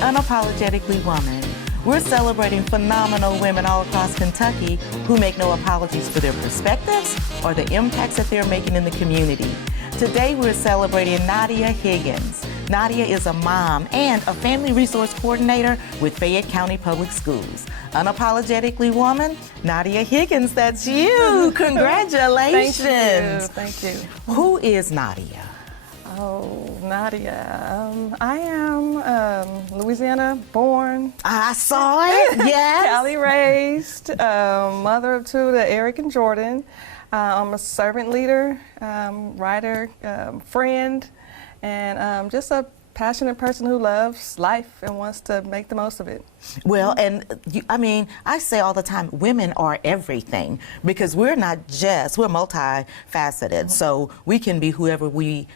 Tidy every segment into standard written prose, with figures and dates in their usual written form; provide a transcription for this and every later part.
Unapologetically Woman. We're celebrating phenomenal women all across Kentucky who make no apologies for their perspectives or the impacts that they're making in the community. Today we're celebrating Nydia Higgins. Nadia is a mom and a family resource coordinator with Fayette County Public Schools. Unapologetically Woman, Nydia Higgins, that's you. Congratulations. Thank you. Who is Nadia? Oh, Nadia. I am Louisiana born. I saw it, yes. Cali raised, mother of two to Eric and Jordan. I'm a servant leader, writer, friend, and just a passionate person who loves life and wants to make the most of it. Well, and I say all the time, women are everything because we're multifaceted. So we can be whoever we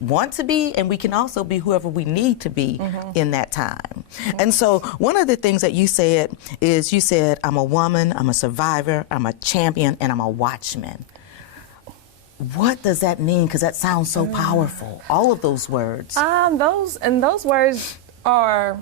want to be, and we can also be whoever we need to be in that time. And so one of the things that you said is, you said, I'm a woman, I'm a survivor, I'm a champion, and I'm a watchman. What does that mean? Because that sounds so powerful, all of those words. Those words are,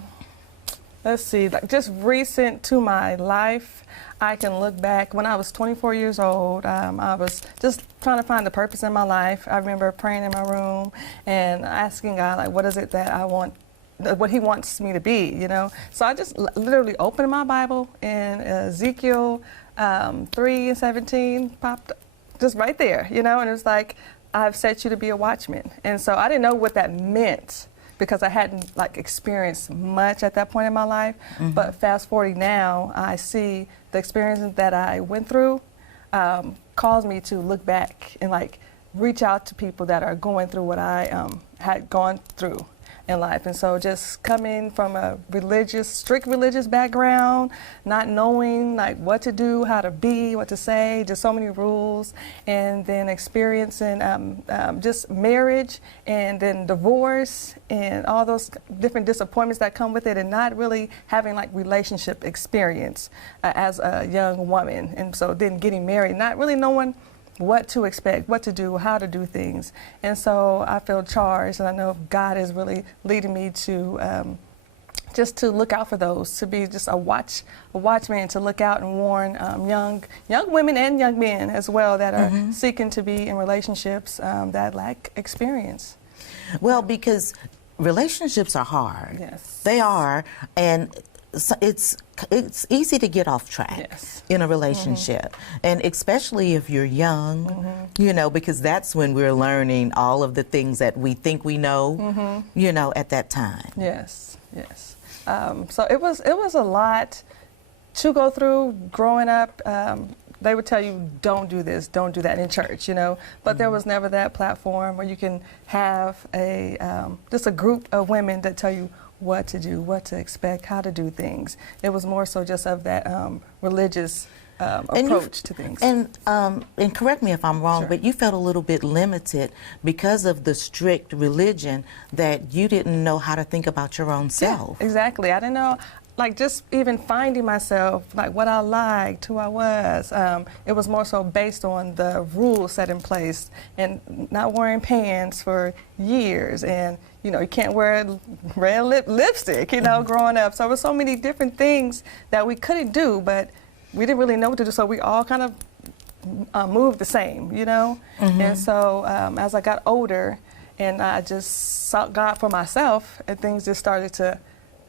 let's see, like just recent to my life. I can look back when I was 24 years old. I was just trying to find the purpose in my life. I remember praying in my room and asking God, like, what is it that I want, what He wants me to be, you know? So I just literally opened my Bible, and Ezekiel 3:17 popped just right there, you know? And it was like, I've set you to be a watchman. And so I didn't know what that meant, because I hadn't experienced much at that point in my life. But fast forwarding now, I see the experiences that I went through caused me to look back and reach out to people that are going through what I had gone through in life. And so just coming from a strict religious background, not knowing what to do, how to be, what to say, just so many rules, and then experiencing just marriage and then divorce and all those different disappointments that come with it, and not really having relationship experience as a young woman. And so then getting married, not really knowing what to expect, what to do, how to do things. And so I feel charged, and I know God is really leading me to just to look out for those, to be just a watchman, to look out and warn young women and young men as well that are seeking to be in relationships that lack experience. Well, because relationships are hard. Yes. They are, and it's easy to get off track in a relationship, and especially if you're young, you know, because that's when we're learning all of the things that we think we know, you know, at that time. Yes. So it was a lot to go through growing up. They would tell you, don't do this, don't do that in church, you know, but there was never that platform where you can have just a group of women that tell you what to do, what to expect, how to do things. It was more so just of that religious approach to things. And correct me if I'm wrong, but you felt a little bit limited because of the strict religion, that you didn't know how to think about your own self. Yeah, exactly. I didn't know, just even finding myself, what I liked, who I was. It was more so based on the rules set in place, and not wearing pants for years, and you can't wear red lipstick, growing up. So there were so many different things that we couldn't do, but we didn't really know what to do, so we all kind of moved the same, And so as I got older and I just sought God for myself, and things just started to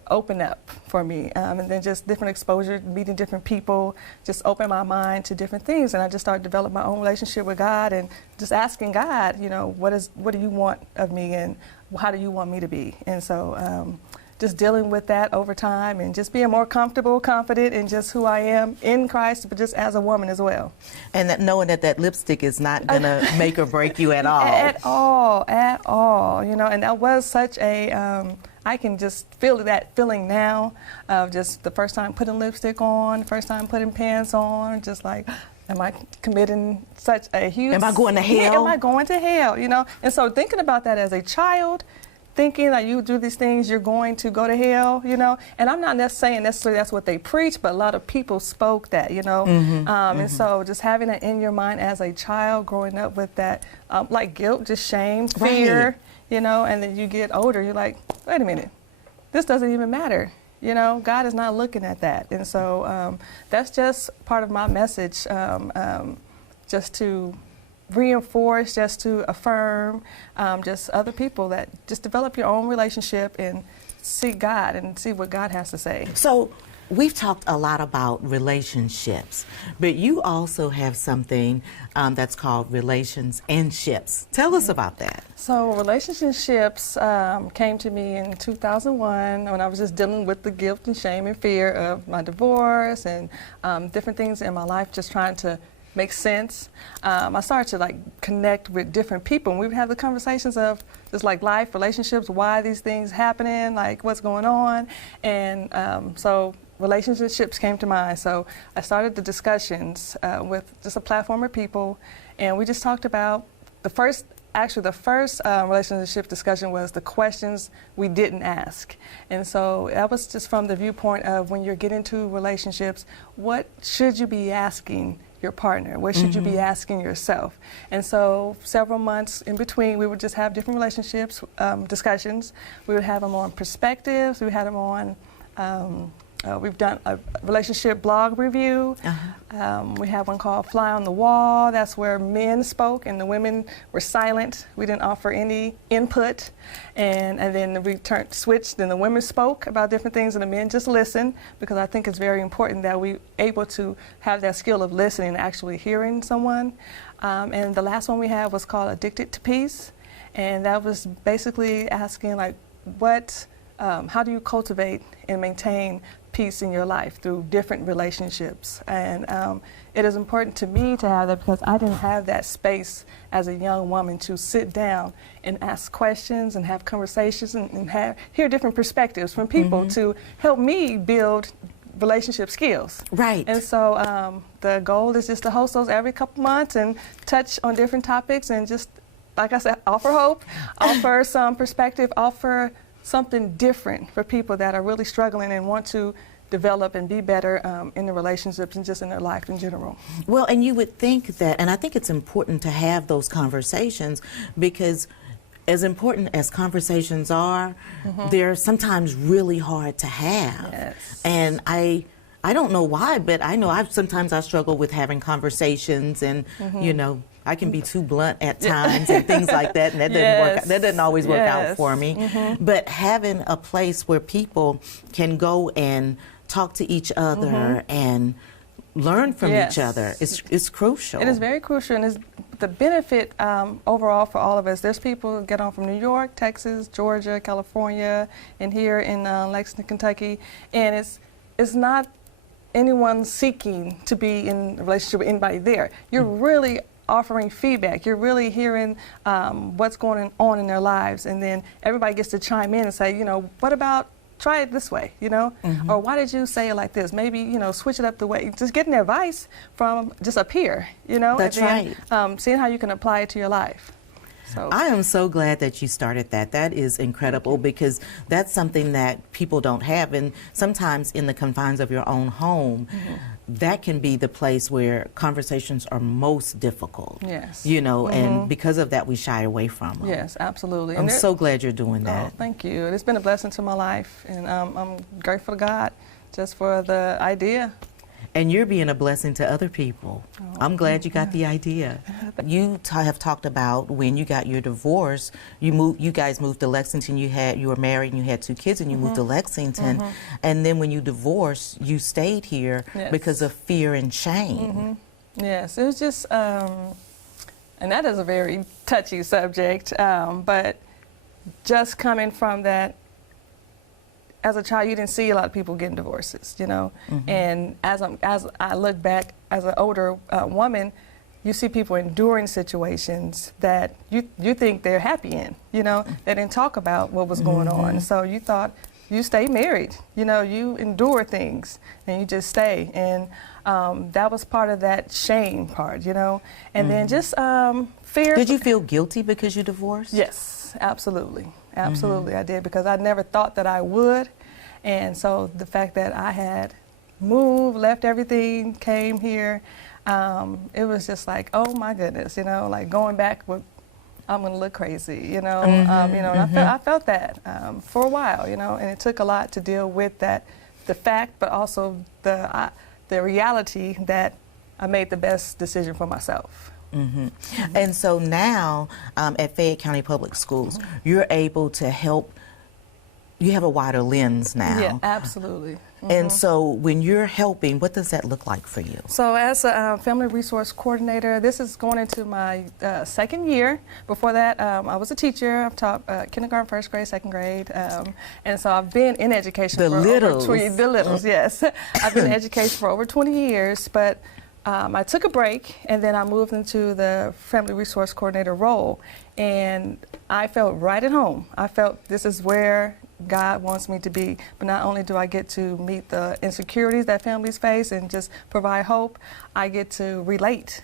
open up for me, and then just different exposure, meeting different people, just opened my mind to different things, and I just started developing my own relationship with God, and just asking God, what do you want of me, and how do you want me to be? And so just dealing with that over time, and just being more comfortable, confident in just who I am in Christ, but just as a woman as well. And that knowing that lipstick is not gonna make or break you at all. At all, and that was such a, I can just feel that feeling now of just the first time putting lipstick on, first time putting pants on, just am I committing such a huge... Am I going to hell? Yeah, am I going to hell, And so thinking about that as a child, thinking that you do these things, you're going to go to hell, And I'm not saying necessarily that's what they preach, but a lot of people spoke that, And so just having that in your mind as a child, growing up with that, guilt, just shame, fear, and then you get older, you're like, wait a minute, this doesn't even matter. You know, God is not looking at that. And so that's just part of my message, just to reinforce, just to affirm, just other people that just develop your own relationship and seek God and see what God has to say. So we've talked a lot about relationships, but you also have something that's called relations and ships. Tell us about that. So relationships came to me in 2001 when I was just dealing with the guilt and shame and fear of my divorce and different things in my life, just trying to make sense. I started to like connect with different people, and we would have the conversations of just like life, relationships, why these things happening, like what's going on, and so relationships came to mind. So I started the discussions with just a platform of people, and we just talked about the first relationship discussion was the questions we didn't ask. And so that was just from the viewpoint of when you're getting into relationships, what should you be asking your partner? What should you be asking yourself? And so several months in between, we would just have different relationships discussions. We would have them on perspectives. We had them on we've done a relationship blog review. We have one called Fly on the Wall. That's where men spoke and the women were silent. We didn't offer any input. And then we switched, and the women spoke about different things and the men just listened, because I think it's very important that we're able to have that skill of listening and actually hearing someone. And the last one we had was called Addicted to Peace. And that was basically asking like, how do you cultivate and maintain peace in your life through different relationships? And it is important to me to have that, because I didn't have that space as a young woman to sit down and ask questions and have conversations and hear different perspectives from people to help me build relationship skills. Right. And so the goal is just to host those every couple months and touch on different topics and just, like I said, offer hope, offer some perspective, offer something different for people that are really struggling and want to develop and be better in their relationships and just in their life in general. Well, and you would think that, and I think it's important to have those conversations, because as important as conversations are, they're sometimes really hard to have. Yes. And I don't know why, but I know sometimes I struggle with having conversations, and you know, I can be too blunt at times and things like that, and that doesn't work. That doesn't always work out for me. But having a place where people can go and talk to each other and learn from each other is crucial. It is very crucial, and it's the benefit overall for all of us. There's people who get on from New York, Texas, Georgia, California, and here in Lexington, Kentucky, and it's not anyone seeking to be in a relationship with anybody there. You're really offering feedback. You're really hearing what's going on in their lives, and then everybody gets to chime in and say, you know, what about try it this way, you know, or why did you say it like this? Maybe, you know, switch it up the way. Just getting advice from just a peer, you know. That's and then, seeing how you can apply it to your life. So I am so glad that you started that. That is incredible, because that's something that people don't have. And sometimes in the confines of your own home, that can be the place where conversations are most difficult. Yes. You know, and because of that, we shy away from them. yes, absolutely. I'm so glad you're doing that. Oh, thank you. It's been a blessing to my life, and I'm grateful to God just for the idea. And you're being a blessing to other people. Oh, I'm glad you got the idea. You have talked about when you got your divorce, you guys moved to Lexington. You were married and you had 2 kids, and you moved to Lexington. And then when you divorced, you stayed here because of fear and shame. Yes, it was just, and that is a very touchy subject, but just coming from that, as a child, you didn't see a lot of people getting divorces, you know. And as I look back as an older woman, you see people enduring situations that you think they're happy in, you know. They didn't talk about what was going on. So you thought you stay married, you know, you endure things and you just stay. And that was part of that shame part, you know. And then just fear. Did you feel guilty because you divorced? Yes, absolutely. Absolutely, I did, because I never thought that I would. And so the fact that I had moved, left everything, came here, it was just like, oh my goodness, you know, like going back with I'm going to look crazy, you know. And I felt that for a while, you know, and it took a lot to deal with that, the fact, but also the reality that I made the best decision for myself. And so now at Fayette County Public Schools, you're able to help. You have a wider lens now. Yeah, absolutely. And so when you're helping, what does that look like for you? So as a family resource coordinator, this is going into my second year. Before that, I was a teacher. I've taught kindergarten, first grade, second grade. And so I've been in education for over 20 The littles, yes. I've been in education for over 20 years, but I took a break, and then I moved into the family resource coordinator role. And I felt right at home. I felt this is where God wants me to be. But not only do I get to meet the insecurities that families face and just provide hope, I get to relate.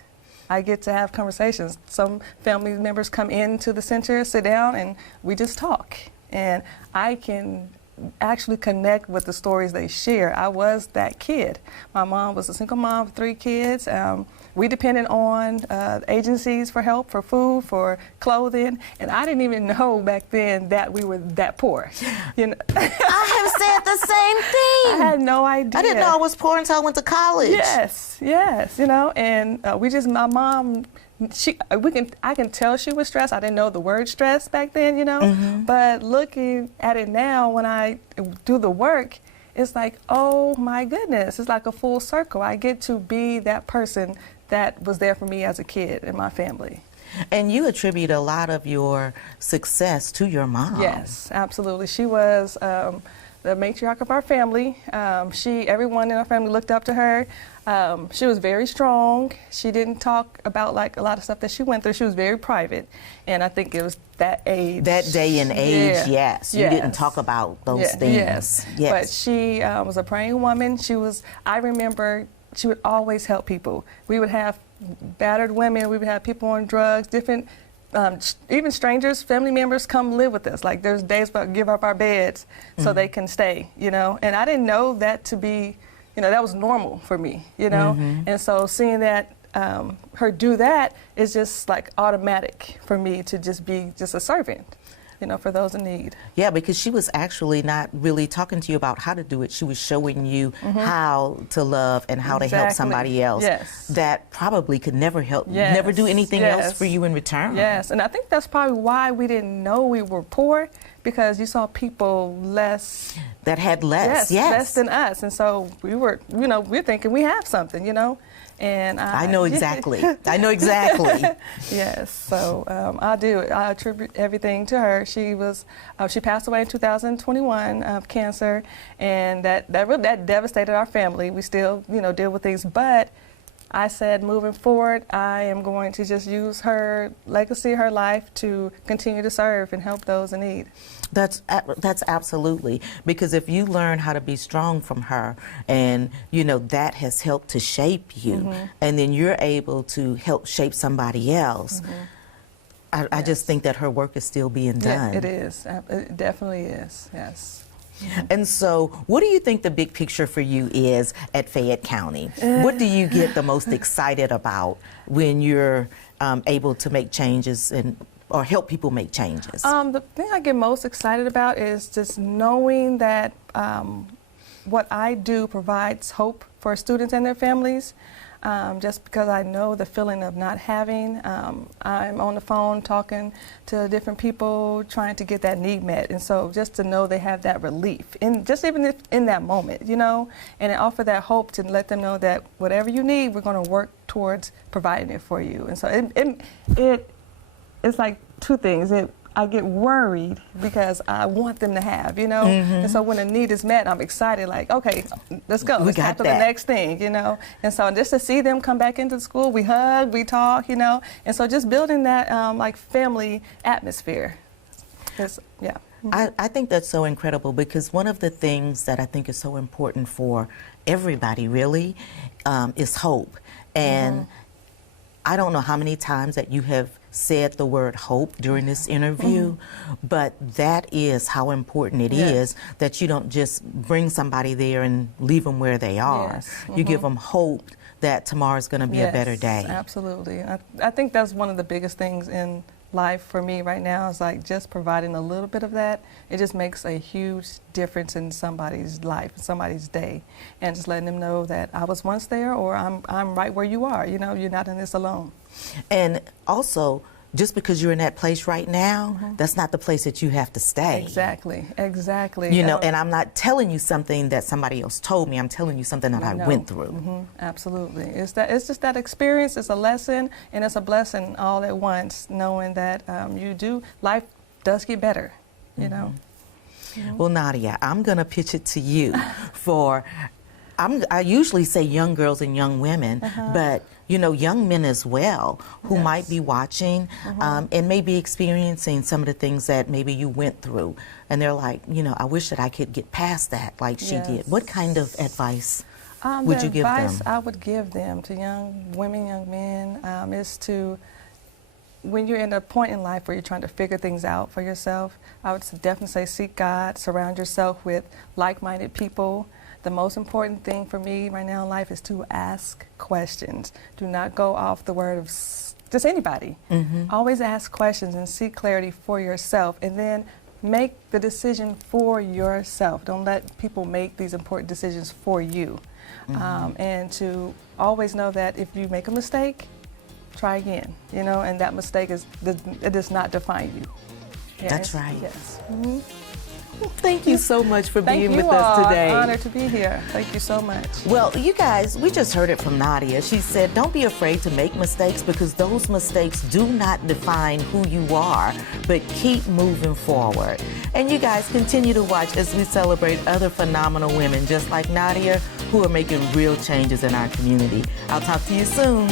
I get to have conversations. Some family members come into the center, sit down, and we just talk. And I can actually connect with the stories they share. I was that kid. My mom was a single mom of 3 kids. We depended on agencies for help, for food, for clothing, and I didn't even know back then that we were that poor. You know, I have said the same thing. I had no idea. I didn't know I was poor until I went to college. Yes, you know, and my mom, I can tell she was stressed. I didn't know the word stress back then, you know, but looking at it now when I do the work, it's like, oh my goodness, it's like a full circle. I get to be that person that was there for me as a kid in my family. And you attribute a lot of your success to your mom. Yes, absolutely. She was the matriarch of our family. Everyone in our family looked up to her. She was very strong. She didn't talk about like a lot of stuff that she went through. She was very private, and I think it was that age. That day and age, yes. You didn't talk about those things. Yes. But she was a praying woman. I remember she would always help people. We would have battered women. We would have people on drugs, different. Even strangers, family members come live with us. Like there's days we give up our beds so they can stay, you know. And I didn't know that to be, you know, that was normal for me, you know. And so seeing that her do that is just like automatic for me to just be just a servant, you know, for those in need. Yeah, because she was actually not really talking to you about how to do it. She was showing you how to love and how to help somebody else that probably could never help, never do anything else for you in return. Yes, and I think that's probably why we didn't know we were poor, because you saw people that had less, less than us, and so we were, you know, we're thinking we have something, you know. And I know exactly. I know exactly. Yes, so I do. I attribute everything to her. She passed away in 2021 of cancer, and that devastated our family. We still, you know, deal with things, but I said, moving forward, I am going to just use her legacy, her life, to continue to serve and help those in need. That's absolutely, because if you learn how to be strong from her, and you know that has helped to shape you, and then you're able to help shape somebody else. I just think that her work is still being done. Yeah, it is. It definitely is. Yes. And so, what do you think the big picture for you is at Fayette County? What do you get the most excited about when you're able to make changes or help people make changes? The thing I get most excited about is just knowing that what I do provides hope for students and their families. Just because I know the feeling of not having. I'm on the phone talking to different people trying to get that need met, and so just to know they have that relief, even if in that moment, you know, and it offer that hope to let them know that whatever you need, we're going to work towards providing it for you. And so it's like two things. I get worried because I want them to have, you know, and so when a need is met, I'm excited, like, okay, let's go, let's tackle the next thing, you know, and so just to see them come back into school, we hug, we talk, you know, and so just building that like family atmosphere. I think that's so incredible, because one of the things that I think is so important for everybody really is hope, and I don't know how many times that you have said the word hope during this interview, but that is how important it is that you don't just bring somebody there and leave them where they are. You give them hope that tomorrow's going to be a better day. Absolutely. I think that's one of the biggest things in life for me right now is like just providing a little bit of that. It just makes a huge difference in somebody's life, somebody's day, and just letting them know that I was once there, or I'm right where you are. You know, you're not in this alone. And also, just because you're in that place right now, that's not the place that you have to stay. Exactly, exactly. You know, and I'm not telling you something that somebody else told me. I'm telling you something that I went through. Absolutely. It's just that experience. It's a lesson, and it's a blessing all at once, knowing that life does get better, you know. Well, Nadia, I'm going to pitch it to you for, I usually say young girls and young women, but you know, young men as well who might be watching and may be experiencing some of the things that maybe you went through. And they're like, you know, I wish that I could get past that like she did. What kind of advice would you give them? The advice I would give them to young women, young men, is to, when you're in a point in life where you're trying to figure things out for yourself, I would definitely say seek God, surround yourself with like-minded people. The most important thing for me right now in life is to ask questions. Do not go off the word of just anybody. Always ask questions and seek clarity for yourself, and then make the decision for yourself. Don't let people make these important decisions for you. And to always know that if you make a mistake, try again, you know, and that mistake it does not define you. That's right. Yes. Well, thank you so much for being with us today. Thank you all. Honored to be here. Thank you so much. Well, you guys, we just heard it from Nadia. She said, don't be afraid to make mistakes, because those mistakes do not define who you are, but keep moving forward. And you guys continue to watch as we celebrate other phenomenal women just like Nadia who are making real changes in our community. I'll talk to you soon.